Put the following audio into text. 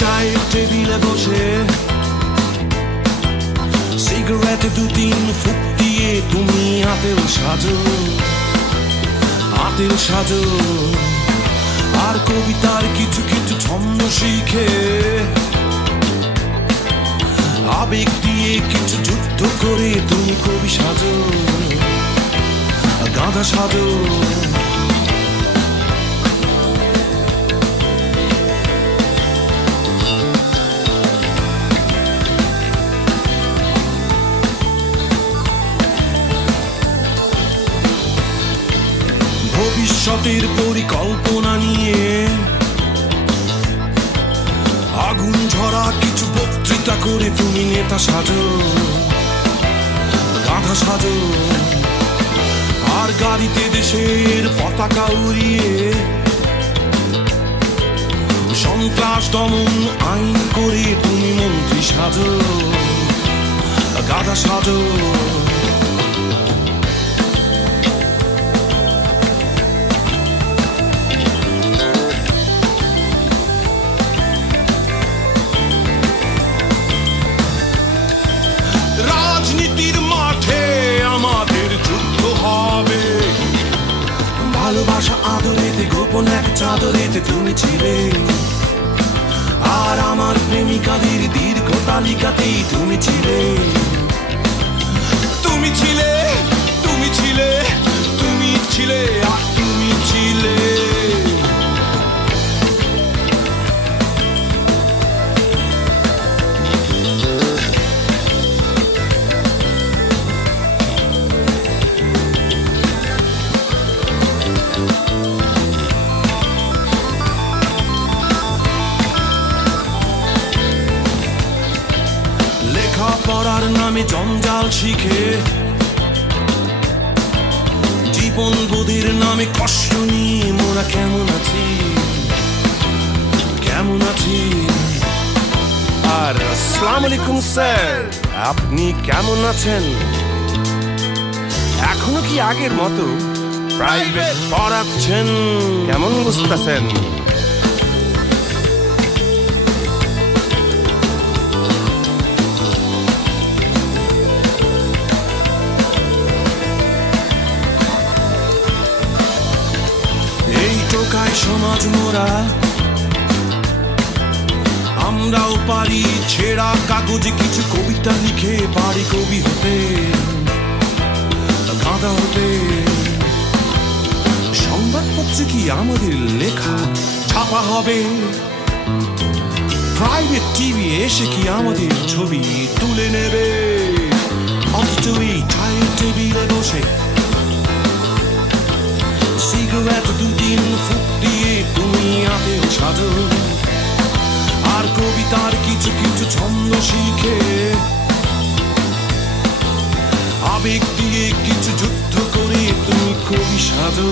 চায়ের টেবিলে বসে সিগারেটে 2-3 ফুঁক দিয়ে তুমি আতেল সাজো, আতেল সাজো। আর কবিতার কিছু কিছু ছন্দ শিখে আবেগ দিয়ে কিছু যুদ্ধ করে তুমি কবি সাজো, গাধা সাজো। ভবিষ্যতের পরিকল্পনা নিয়ে আগুন ঝরা কিছু বক্তৃতা করে তুমি নেতা সাজো, গাধা সাজো। আর গাড়িতে দেশের পতাকা উড়িয়ে সন্ত্রাস দমন আইন করে তুমি মন্ত্রী সাজো, গাধা সাজো। রাজনীতির মাঠে আমাদের যুদ্ধ হবে, ভালোবাসা আদরেতে গোপন এক চাদরেতে তুমি ছিলে। আর আমার প্রেমিকাদের দীর্ঘ তালিকাতেই তুমি ছিলে, তুমি ছিলে, তুমি ছিলে, তুমি ছিলে, আর তুমি ছিলে। পড়ার নামে জঞ্জাল শিখে জীবন বোধের নামে কষ্ট নিয়ে মোরা কেমন আছি, কেমন আছি। আর আসসালামু আলাইকুম স্যার, আপনি কেমন আছেন? এখনো কি আগের মতো প্রাইভেট পড়াচ্ছেন? কেমন বুঝতেছেন? টোকায় সমাজ মোরা, আমরাও পারি ছেঁড়া কাগজে কিছু কবিতা লিখে পারি কবি হতে, গাধা হতে। সংবাদপত্রে কি আমাদের লেখা ছাপা হবে? প্রাইভেট টিভি এসে কি আমাদের ছবি তুলে নেবে? অথচ এই চায়ের টেবিলে বসে সিগারেট 2-3 ফুঁক দিয়ে তুমি আতেল সাজো। আর কবিতার কিছু কিছু ছন্দ শিখে আবেগ দিয়ে কিছু যুদ্ধ করে তুমি কবি সাজো।